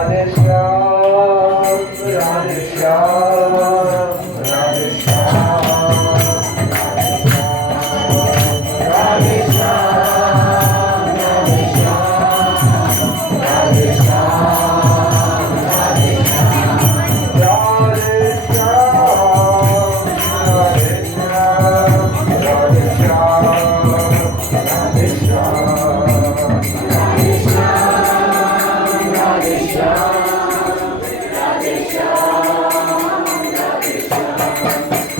Radhe Shyam, Radhe Shyam, Radhe Shyam, Radhe Shyam, Radhe Shyam, Radhe Shyam, Radhe Shyam, Radhe Shyam, Radhe Shyam, Radhe Shyam, Radhe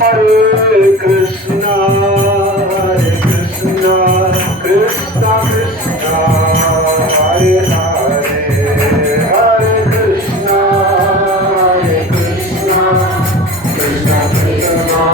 Hare Krishna, Krishna Krishna, Hare Hare, Hare Krishna, Krishna Krishna,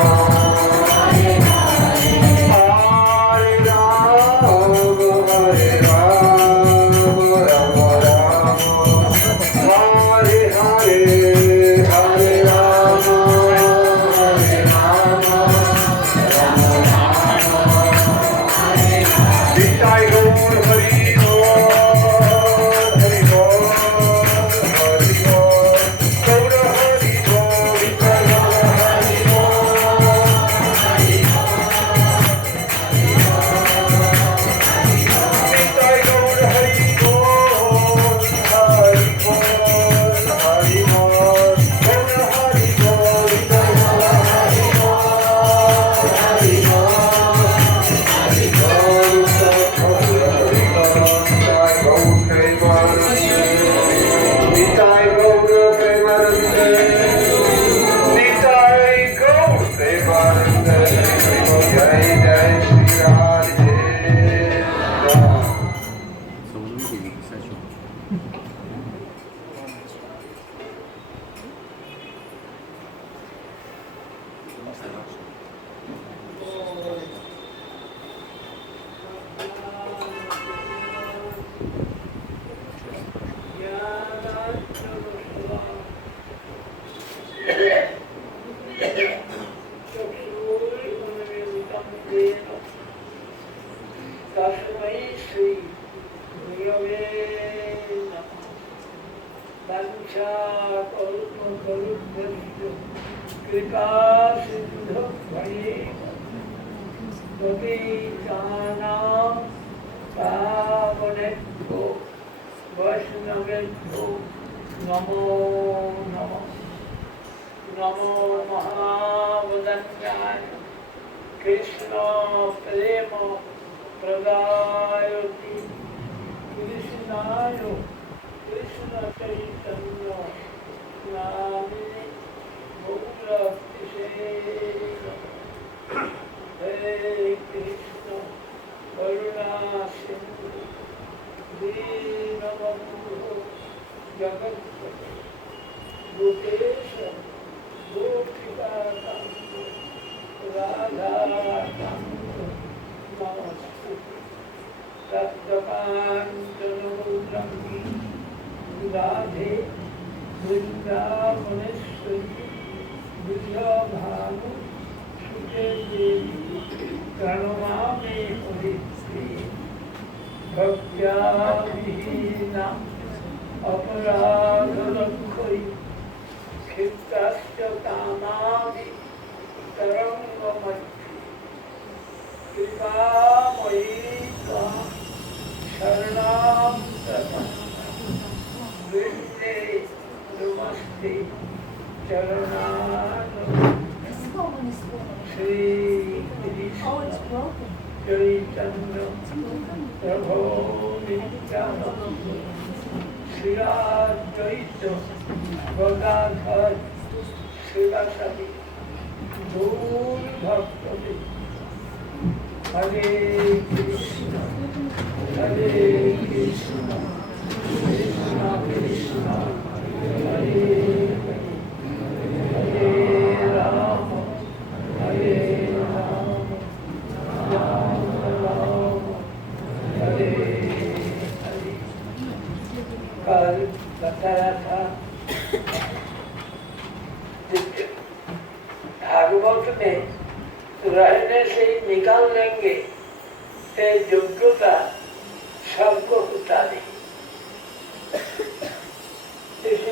Hare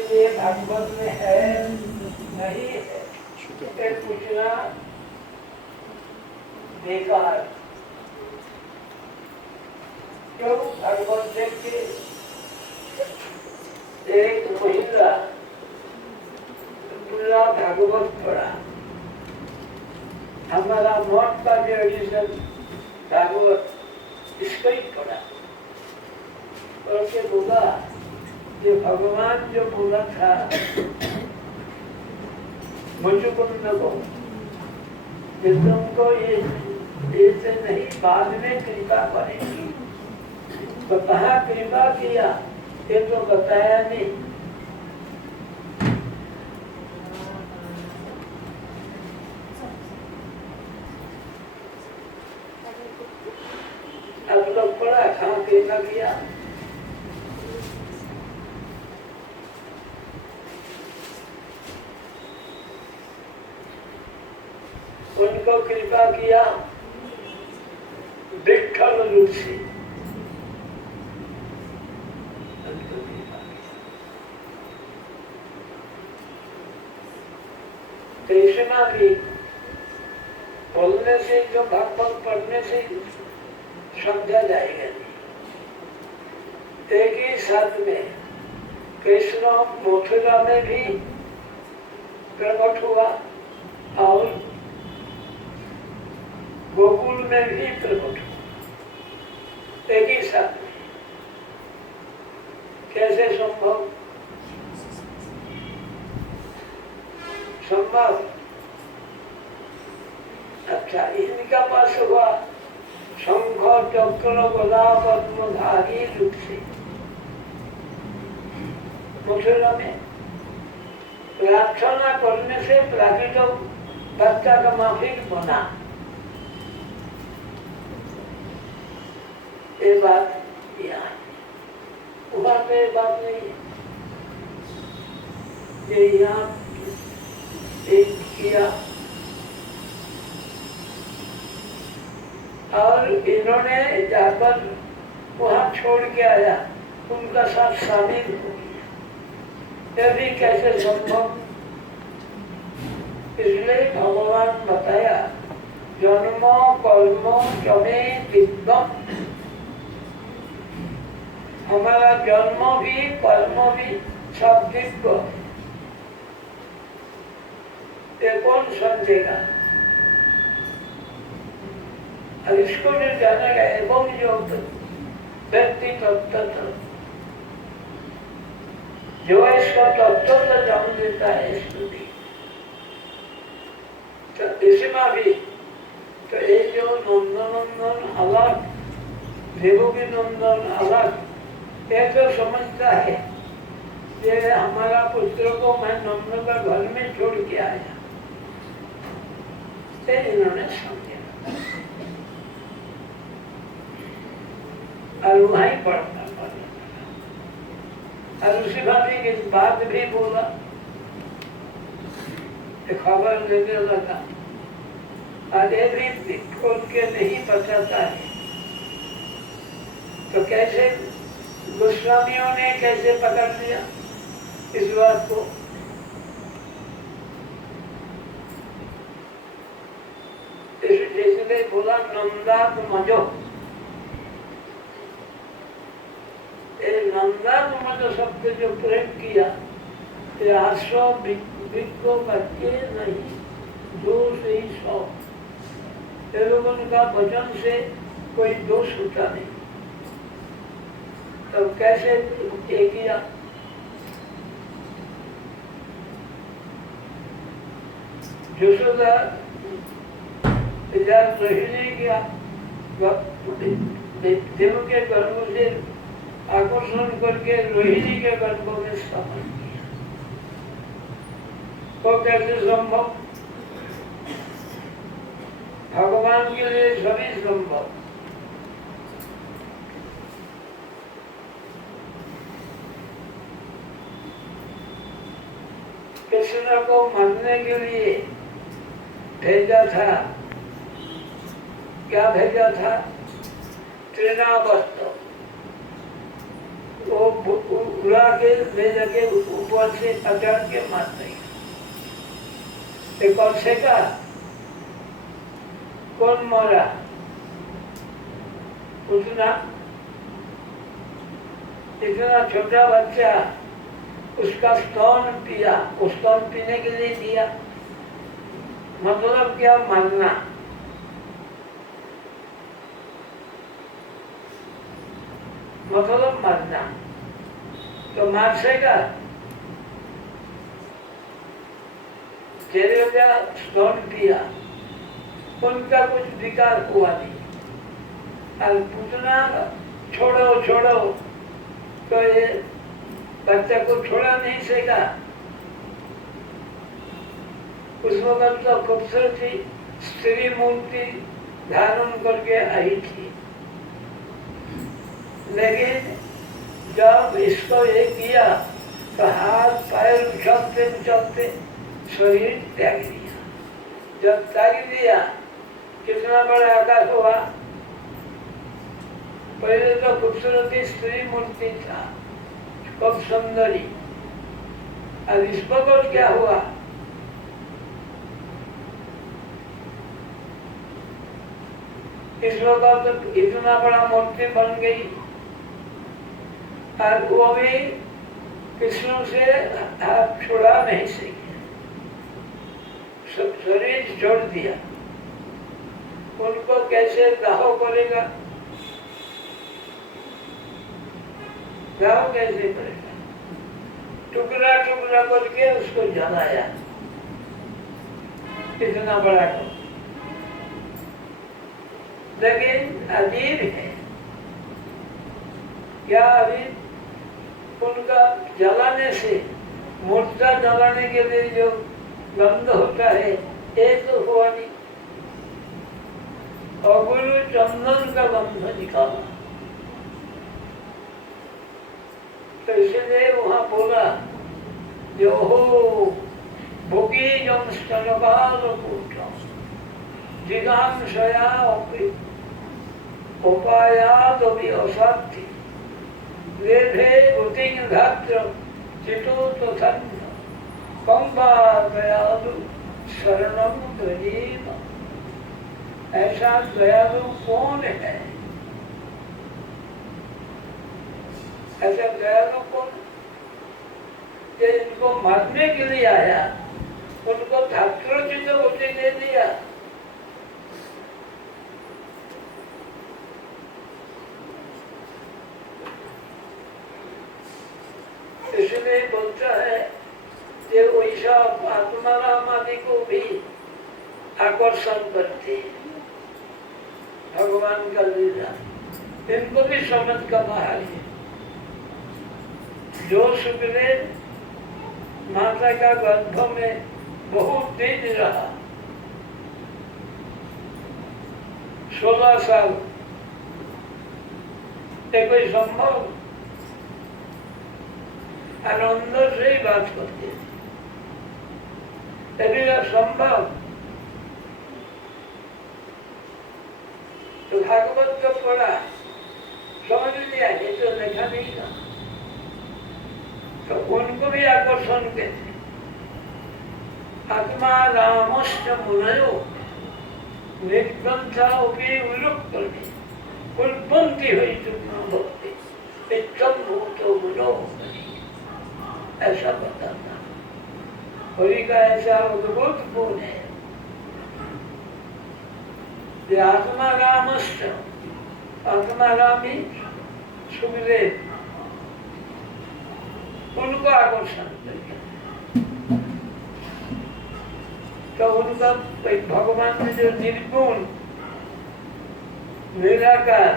लिए भागवत में है नहीं है ये पूछना बेकार। क्यों? भागवत देख के एक महिला पूरा भागवत पढ़ा। हमारा मौत का भी एडिशन भागवत इसका ही पढ़ा और के बोला कि भगवान जो बोला था मुझको न कहो कि तुमको ये से नहीं बाद में कृपा करेगी। तो कहाँ कृपा किया ये तो बताया नहीं। अब लोग पढ़ा कहाँ कृपा किया। उनको कृपा किया विठल रूप से। कृष्णा भी बोलने से जो भागवत पढ़ने से समझा जाएगा। एक ही साथ में कृष्ण मथुरा में भी प्रकट हुआ और गोकुल में भी प्रकट हुआ एक ही साथ में। कैसे संभव? संभव। अच्छा, इनका पास हुआ शंख चक्र गदा पद्मधारी रूप से मथुरा में प्रार्थना करने से प्राकृत बच्चा का माफिक बना। ये बात यहाँ वहाँ पे बात नहीं। ये यहाँ एक किया और इन्होंने जाकर वहाँ छोड़ के आया, उनका साथ शामिल हो गया। ये भी कैसे संभव? इसलिए भगवान बताया जन्म कर्म जमे दिव्यम। हमारा जन्म भी कर्म भी सब दिव्य। ये कौन समझेगा? और इसको जो जानेगा एवं जो व्यक्ति तत्व जो इसका तत्व तो जान लेता है स्तुति। तो इसमें भी तो ये जो नंदन अलग देवकी नंदन अलग ये तो समझता है ये हमारा पुत्र को मैं नंद का घर में छोड़ के आया। इन्होंने समझा और वहीं पढ़ता और उसी भाभी की बात भी बोला, खबर देने लगा। अरे भी खोल के नहीं बताता है तो कैसे गोस्वामियों ने कैसे पकड़ लिया इस बात को? इसलिए बोला नंदा मजो। नंदा मजो शब्द जो प्रेम किया 800 बिको बच्चे नहीं 2 से 100। ये लोगों का वचन से कोई दोष होता नहीं। तब कैसे ये किया? यशोदा नहीं किया देव के गर्भ से आकर्षण करके रोहिणी के गर्भ में स्थापन किया। तो कैसे संभव? भगवान के लिए सभी संभव। कृष्ण को मारने के लिए भेजा था। क्या भेजा था? तृणावर्त वो उड़ा के ले जाके ऊपर से अचार के मार देंगे। एक और सेका कौन मारा? उतना इतना छोटा बच्चा उसका स्तन पिया, उस स्तन पीने के लिए दिया। मतलब क्या? मरना। मतलब मरना। तो मार सेगा तेरे का स्तन पिया, उनका कुछ विकार हुआ नहीं। और पूछना छोड़ो छोड़ो, तो ये बच्चा को छोड़ा नहीं सेगा। उस वक्त तो खूबसूरत स्त्री मूर्ति धारण करके आई थी, लेकिन जब इसको ये किया तो हाथ पैर उछलते उछलते शरीर त्याग दिया। जब त्याग दिया कितना बड़ा आकाश हुआ। पहले तो खूबसूरत स्त्री मूर्ति था, खूब सुंदरी। और इस वक्त क्या हुआ? इस वक्त इतना बड़ा मूर्ति बन गई और वो भी कृष्ण से हाथ छुड़ा नहीं सकी, शरीर छोड़ दिया। उनको कैसे दाह करेगा? दाह कैसे करेगा? टुकड़ा टुकड़ा करके उसको जलाया, इतना बड़ा को। लेकिन अजीब है क्या? अभी उनका जलाने से, मूर्छा जलाने के लिए जो गंध होता है, एक तो हुआ नहीं। अगुरु चंदन का गंध निकाला। तो इसलिए वहां बोला जो हो भोगी जम स्तनकाल कूटम जिगांशया उपायात अभी असाध्य वेधे उतिंग धात्र चितो तो धन्य कंबा दयालु शरणम गरीब। ऐसा दयालु कौन है? ऐसा दयालु कौन कि इनको मारने के लिए आया, उनको धात्रोचित होते दे दिया। इसलिए बोलता है कि वैसा आत्माराम आदि को भी आकर्षण करते भगवान का लीला, इनको भी समझ का बाहर है। जो सुखदेव माता का गर्भ में बहुत दिन रहा, 16 साल, ये कोई संभव? आनंद से ही बात करते थे, संभव? तो भागवत का पढ़ा, समझ लिया, ये तो लिखा नहीं था। तो उनको भी आकर्षण कहते। आत्मा रामश्च मुनयो निर्ग्रंथा उपी उलुक्कलि कुलपंथी हुई तुम भक्ति इच्छम भूतो मुनो। ऐसा बताता हरि का ऐसा अद्भुत गुण है। ये आत्मा रामश्च, आत्मा रामी सुखदेव, उनको आकर्षण करते। तो उनका भगवान में जो निर्गुण निराकार,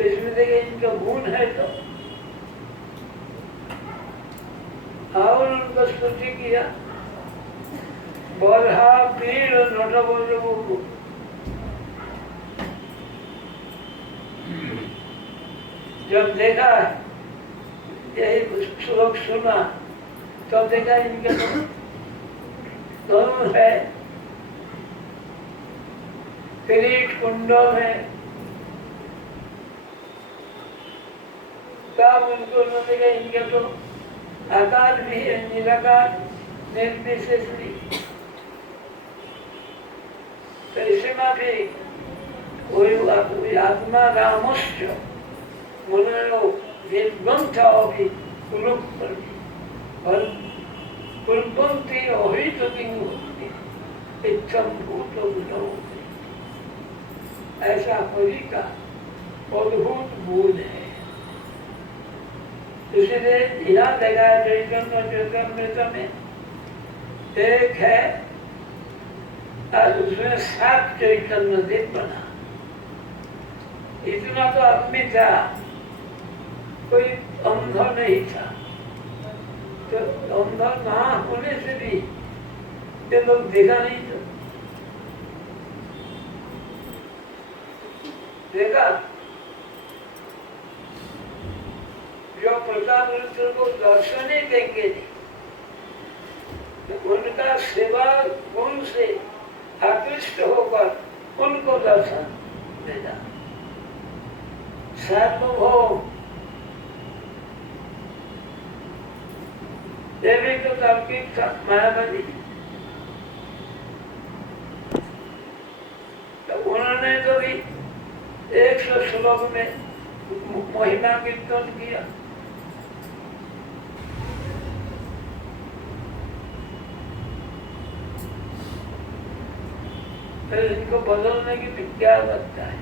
इसमें देखे इनका गुण है। तो और उनका स्तुति किया, बरहा पीर नट बल्लभु। जब देखा यही श्लोक सुना, तब देखा इनके दोनों है, किरीट कुंडल है, तब उनको उन्होंने कहा इनके तो आकार भी है निराकार निर्विशेषी। तो इसमें भी कोई आत्मा रामश्च मुनयो निर्बंध अभी कुलुक पर और कुलबंती अभी तो नहीं होती इच्छम भूत होती। ऐसा हरि का अद्भुत बोध है। इसलिए ध्यान लगाया चैतन्य चैतन्य में एक है और उसमें 7 चैतन्य देव बना। इतना तो आदमी था, कोई अंधा नहीं था। तो अंधा ना होने से भी ये लोग देखा नहीं था। देखा जो प्रताप रुद्र को दर्शन ही देंगे नहीं, तो उनका सेवा गुण से आकृष्ट होकर उनको दर्शन देना। सार्वभौम देवी को तार्किक मायावादी, तो उन्होंने तो भी 100 श्लोक में महिमा कीर्तन किया। फिर इनको बदलने की क्या लगता है?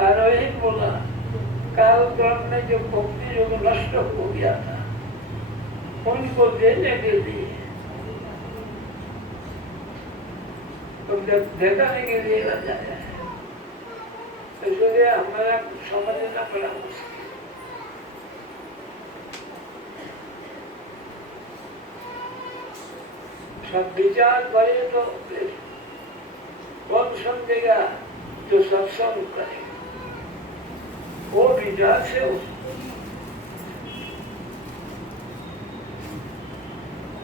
आरोही बोला काल क्रम में जो भक्ति योग नष्ट हो गया था उनको देने के लिए, तो जब देखाने के लिए जाया है, इसलिए हमारा समझना बड़ा मुश्किल। सब विचार करे तो कौन समझेगा? जो सत्संग करे वो विचार से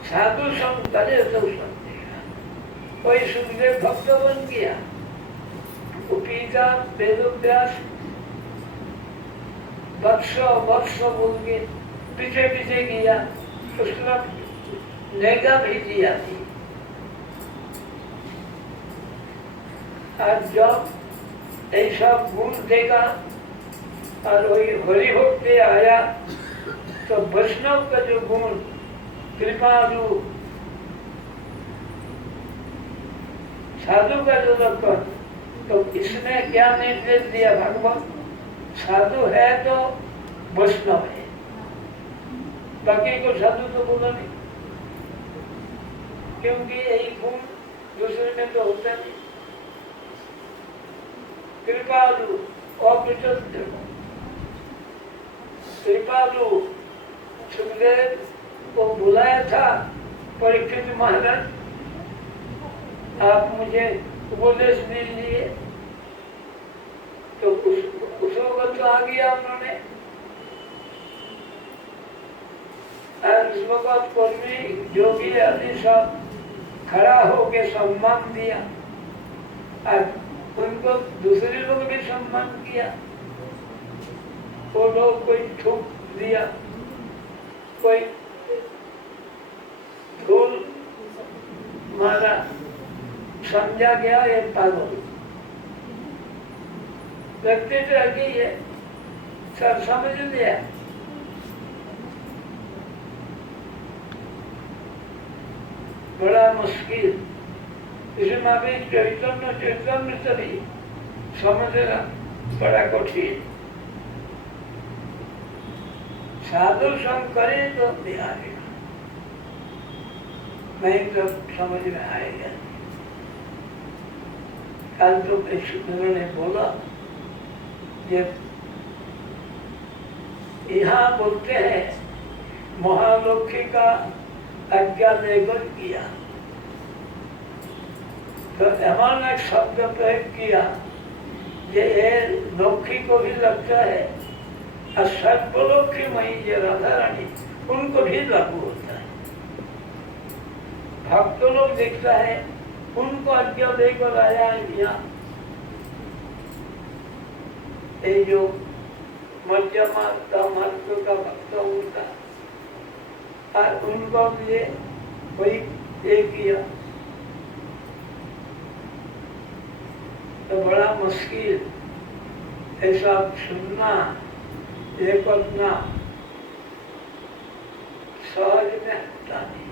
साधु संग करे तो समझेगा। कोई सुखदेव भक्त बन गया, पिता वेदव्यास वर्ष बोल के पीछे पीछे किया, उसका नेगा भी दिया थी। आज जब ऐसा गुण देखा और वही हरि भक्ति आया, तो वैष्णव का जो गुण कृपालु साधु का जो लक्षण, तो इसमें क्या निर्देश दिया भगवान? साधु है तो वैष्णव है, बाकी को साधु तो बोला नहीं, क्योंकि यही गुण दूसरे में तो होता नहीं। कृपालु और कृपालु सुखदेव को बुलाया था परीक्षित महाराज, आप मुझे उपदेश दीजिए, तो उस वक्त तो आ गया उन्होंने। इस वक्त कर्मी जोगी आदि सब खड़ा होके सम्मान दिया, और उनको दूसरे लोग भी सम्मान किया। वो लोग कोई थूक दिया, कोई धूल मारा, समझा गया ये पागल व्यक्ति तो अभी है, सब समझ लिया। बड़ा मुश्किल, इसमें अभी चैतन्य तभी समझना बड़ा कठिन। साधु संग करे तो बिहारी, नहीं तो समझ में आएगा। कल तो उन्होंने बोला, जब यहाँ बोलते हैं महालक्ष्मी का आज्ञा लेकर किया, तो एमन एक शब्द प्रयोग किया ये लक्ष्मी को भी लगता है, और सर्वलक्ष्मी मई जो राधा रानी उनको भी लागू होता है। भक्त लोग देखता है, उनको आज्ञा देकर आया यहाँ। ये जो मध्यमा मार्ग का भक्त उनका, और उनको ये वही ये किया, तो बड़ा मुश्किल ऐसा सुनना, ये करना सहज में होता नहीं।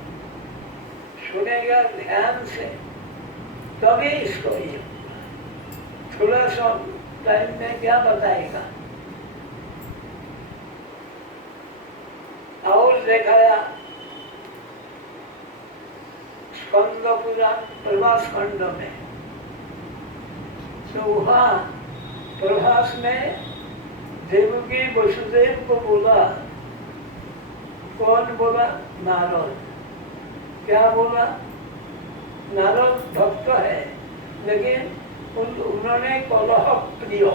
सुनेगा ध्यान से तभी इसको ये थोड़ा सा टाइम में क्या बताएगा। और दिखाया स्कंद पुराण प्रभास खंड में, तो वहाँ प्रभास में देवकी वसुदेव को बोला। कौन बोला? नारद। क्या बोला? नारद भक्त है, लेकिन उन्होंने कलह प्रिय,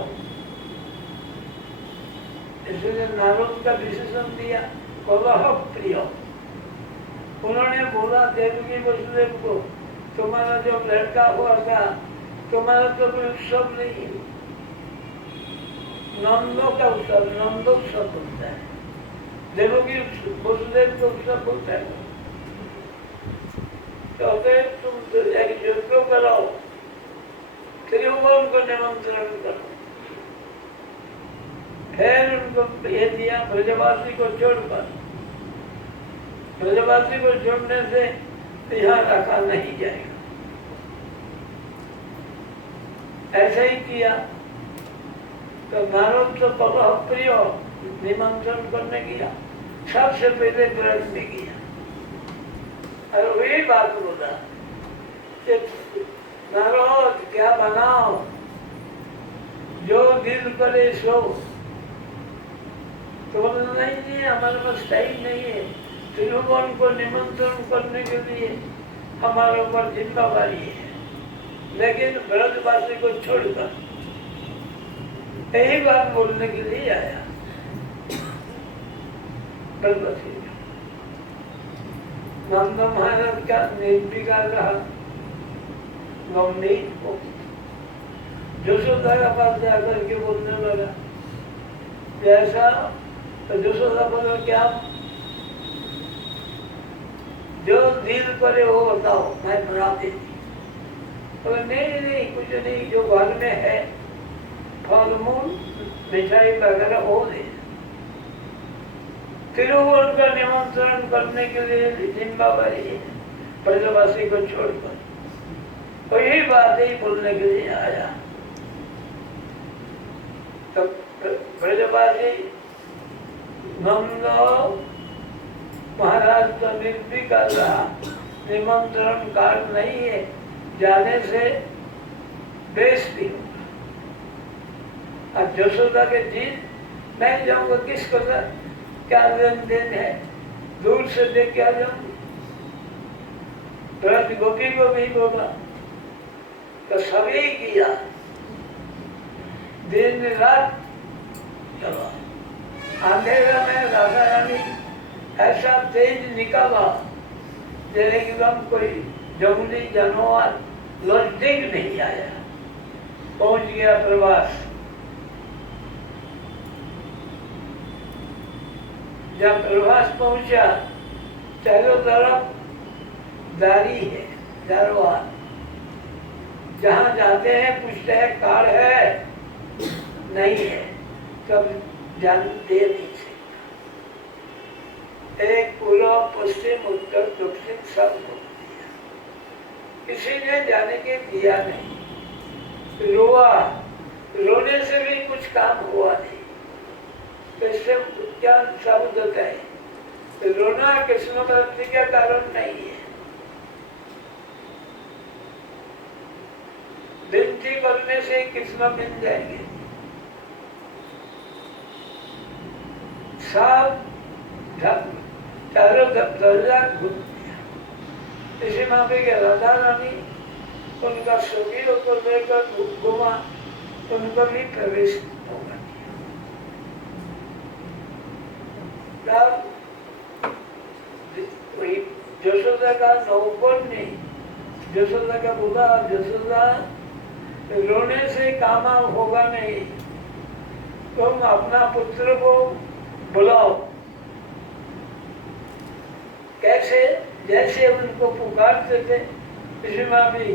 इसलिए नारद का विशेषण दिया कलह प्रिय। उन्होंने बोला देवकी वसुदेव को, तुम्हारा जो लड़का हुआ था, तुम्हारा तो कोई उत्सव नहीं, नंदों का उत्सव, नंदोत्सव होता है, देवकी वसुदेव का उत्सव होता है। तो अगर तुम एक यज्ञ कराओ, त्रिभुवन को निमंत्रण करो। फिर उनको ये दिया ब्रजवासी को छोड़कर, ब्रजवासी को छोड़ने से यहाँ रखा नहीं जाएगा। ऐसा ही किया। तो नारद तो कलह प्रिय निमंत्रण करने किया, सबसे पहले ब्रज में किया। और वही बात बोला कि नारद क्या बनाओ, जो दिल करे सो। तो नहीं, हमारे पास टाइम नहीं है, त्रिभुवन को निमंत्रण करने के लिए हमारे ऊपर जिम्मेदारी है, लेकिन ब्रजवासी को छोड़कर। यही बात बोलने के लिए आया ब्रजवासी। नंद महाराज का निर्विकार रहा, गंभीर को यशोदा के पास जाकर के बोलने लगा जैसा। तो यशोदा बोला क्या, जो दिल करे वो बताओ, मैं बना देती। तो नहीं नहीं कुछ नहीं, जो घर में है फल मूल मिठाई वगैरह वो दे। त्रिभुवन का निमंत्रण करने के लिए जिम्मेदारी है ब्रजवासी को छोड़कर। तो यही बात ही बोलने के लिए आया। तो ब्रजवासी नंद महाराज तो निर्विकार रहा, निमंत्रण कार्ड नहीं है, जाने से बेइज्जती होगा। अब यशोदा के जीत, मैं जाऊंगा किसको सर, क्या लेन देन है, दूर से देख के आ जाऊंगा। ब्रज गोपी को भी बोला, तो सभी किया, दिन रात चला। अंधेरा में राधा रानी ऐसा तेज निकाला जैसे एकदम कोई जंगली जानवर नजदीक नहीं आया। पहुंच गया प्रवास। जब प्रवास पहुंचा, चारों तरफ दारी है, दरबार। जहाँ जाते हैं पूछते हैं कार है, नहीं है, तब जानते नहीं से। एक पूर्व पश्चिम उत्तर दक्षिण सब बोल दिया, किसी ने जाने के दिया नहीं। रोआ, रोने से भी कुछ काम हुआ नहीं। इससे क्या साबित होता है? रोना कृष्ण भक्ति का कारण नहीं है। विनती करने से कृष्ण मिल जाएंगे। सब चारों दरवाजा घूम दिया। इसी मामले के राधा रानी उनका शरीर को लेकर घुमा, उनको भी प्रवेश होगा। वही यशोदा का नौकर नहीं, यशोदा का बोला यशोदा रोने से काम होगा नहीं, तुम अपना पुत्र को बुलाओ। कैसे? जैसे उनको पुकारते थे इसमें भी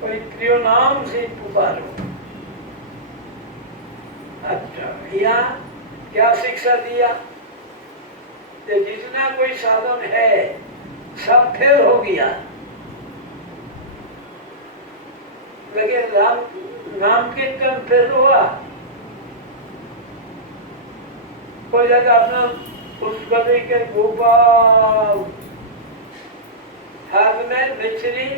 कोई प्रिय नाम से पुकारो। अच्छा, यहाँ क्या शिक्षा दिया कि जितना कोई साधन है सब फेल हो गया, लेकिन नाम कीर्तन फेल हुआ। कोई जगह अपना पुष्प के गोपाल हाथ में मिश्री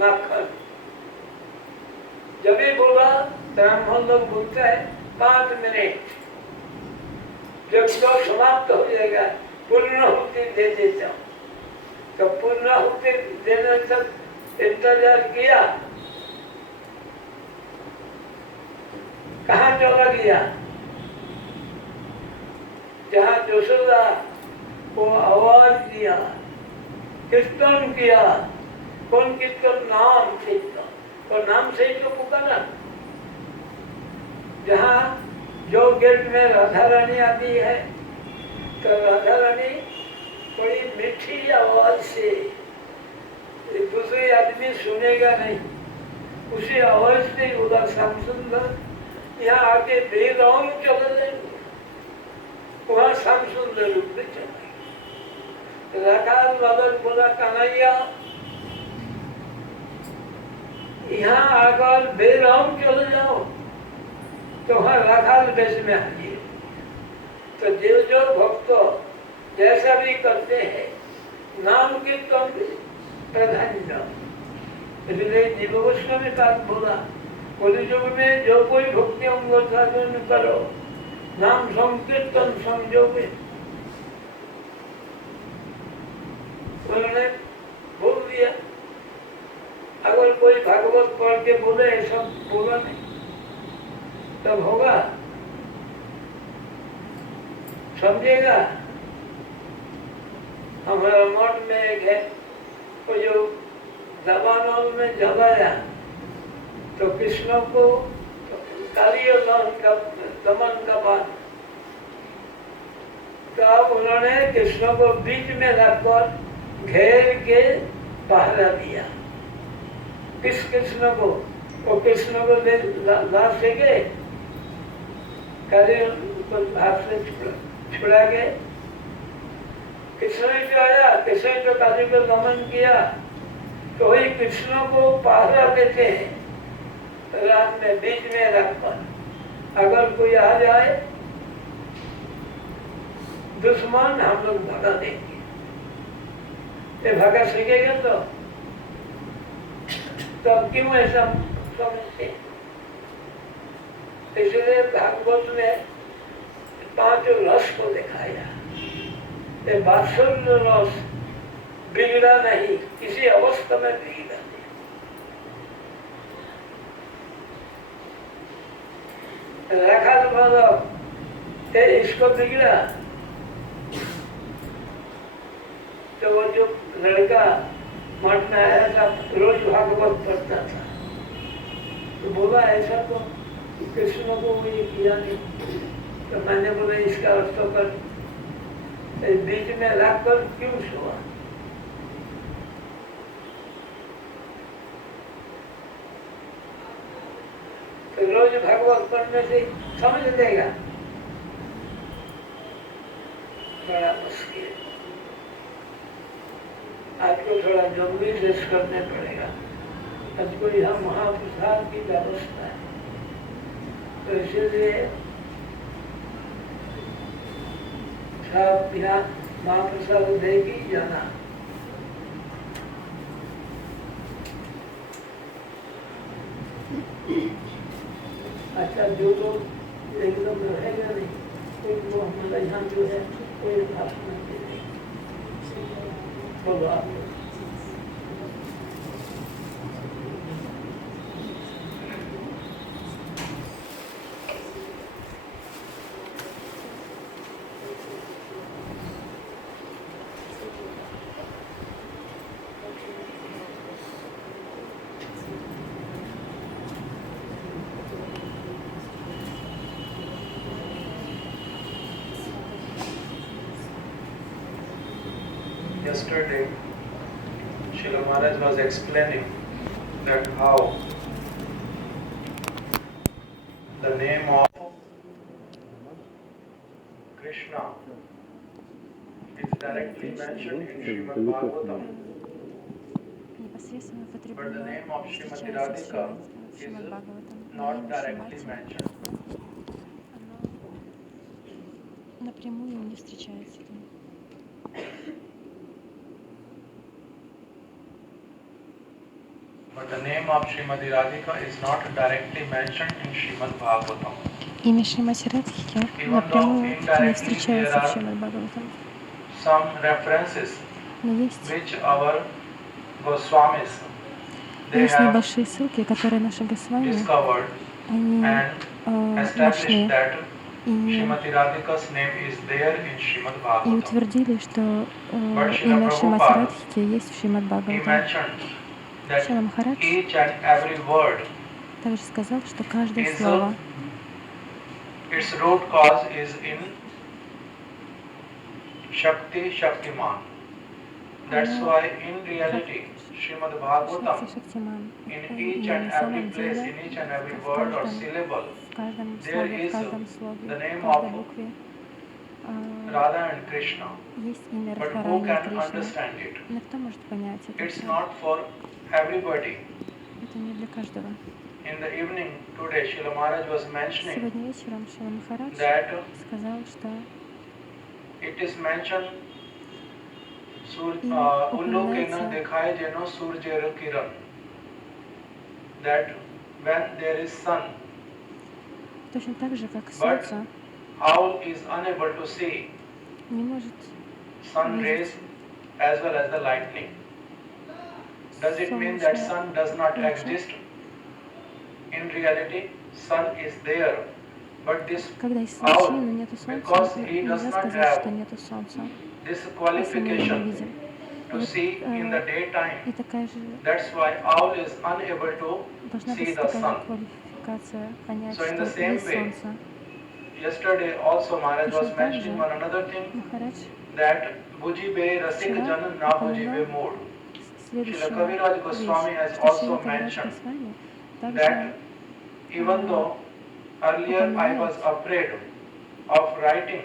माखन, जब भी बोला ब्राह्मण लोग बोलते हैं 5 मिनट, जब तो समाप्त हो जाएगा पूर्णाहुति दे देता हूँ। तो पूर्णाहुति देने तक इंतजार किया, कहाँ चला गया? जहाँ यशोदा को आवाज दिया, कीर्तन किया। कौन कीर्तन? नाम कीर्तन, और नाम से ही तो पुकारा। जहाँ जो गेट में राधा रानी आती है तो राधा रानी कोई मीठी आवाज से, दूसरे आदमी सुनेगा नहीं, उसी आवाज से उधर श्याम सुंदर यहाँ आके बेराम चले जाएंगे, वहाँ श्याम सुंदर रूप में चलेंगे। राखाल बाबा बोला कन्हैया यहाँ आकर बेराम चले जाओ, तो वहाँ राखाल बेस में आइए। तो जो भक्त जैसा भी करते हैं नाम कीर्तन प्राधान्य, इसलिए जीव गोस्वामी बात बोला, कलियुग में जो कोई भक्ति अंग साधन करो नाम संकीर्तन संजोगे। उन्होंने बोल दिया, अगर कोई भागवत पढ़ के बोले ऐसा बोला नहीं तब होगा, समझेगा। हमारा मठ में एक है, वो जो दबानौल में जलाया तो कृष्ण को काली और दमन का बात, तो उन्होंने कृष्ण को बीच में रखकर घेर के पहरा दिया। किस कृष्ण को? वो कृष्ण को ला से गए, काली को हाथ से छुड़ा के, कृष्ण ही तो आया, कृष्ण ही तो काली को दमन किया, तो वही कृष्ण को पहरा देते हैं रात में बीच में रखकर। अगर कोई आ जाए दुश्मन, हम लोग भगा देंगे। ये भगा सीखेगा तो तब क्यों ऐसा समझते? इसलिए भागवत में 5 रस को दिखाया। ये वात्सल्य रस बिगड़ा नहीं, किसी अवस्था में बिगड़ा नहीं। रखा तो इसको बिगड़ा, तो वो जो लड़का मठ में आया था रोज भागवत पढ़ता था, तो बोला ऐसा तो कृष्ण को ये किया नहीं, तो मैंने बोला इसका अर्थ कर बीच में रख कर क्यों सोआ? तो रोज भागवत पढ़ने से समझ लेगा, बड़ा मुश्किल। आपको थोड़ा जल्दी शेष करने पड़ेगा। आज को यहाँ महाप्रसाद की व्यवस्था है, तो इसीलिए सब यहाँ महाप्रसाद देगी जाना। अच्छा, जो लोग एकदम रहेगा नहीं, कोई वो हमारा यहाँ जो है कोई भाषण नहीं, बोलो आप। Yesterday, Srila Maharaj was explaining that how the name of Krishna is directly mentioned in Srimad Bhagavatam, Непосредственно в but the употреблении name of Srimati встречается Radhika в is Шримад Бхагаватам. Но not имя directly Шримати, mentioned. оно напрямую не встречается там. But the name of Srimati Radhika is not directly mentioned in Srimad Bhagavatam. Имя Шримати Радхики Even though напрямую не indirectly встречается there в are Шримад Бхагаватам. some references Но есть which our Goswamis they есть have небольшие ссылки, которые наши Госвами, discovered они and established нашли that и Srimati Radhika's name is there in Srimad и Bhagavatam. утвердили, что But Srila имя Шримати Prabhupada, Радхики есть в Шримад he Бхагаватам. mentioned that Шрила Махарадж each and every word также сказал, что каждое is слово, its root cause is in Shakti Shaktiman. That's why in reality Srimad Шакти Bhagavatam Шактиман, in и each на and every самом place, деле in each and every в word or syllable, каждом there слове, в is каждом слове, the в name каждой of букве Radha and Krishna. есть имя But who Радхарани и can Кришны. understand it? Но кто может понять это It's все? not for everybody. Это не для каждого. In the evening today, Srila Maharaj was mentioning Сегодня вечером Шрила Махарадж that сказал, что it is mentioned и Ullokena упоминается dekhaye jeno surjera kiran, that when there is sun, точно так же, как but Солнце owl is unable to see не может sun rays видеть as well as the lightning. Does it mean that sun does not exist? In reality, sun is there, but this когда есть лучи, owl, но нету Солнца, because he does нельзя not сказать, что have нету Солнца, this если мы его не qualification видим. to see in the daytime, И такая же that's why owl is unable to должна see быть the такая же sun. квалификация понять, So in the что same есть way, Солнце. yesterday also Maharaj was Точно так же mentioning one another thing, Махарадж that bujibe rasik вчера jan na bujibe упомянул mood. Srila следующую Kaviraj вещь, Goswami has что also Шрила Кавирадж mentioned Госвами также that even though earlier I was afraid of writing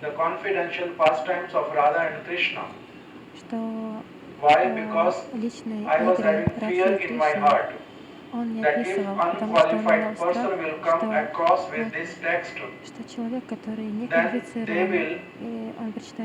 the confidential pastimes of Radha and Krishna. что Why? Because личные I was игры having Радхи fear и in my Кришны heart он не that if описывал, потому что он имел unqualified страх, person will come across with this text, что человек, который не then they квалифицирован, will и он прочитает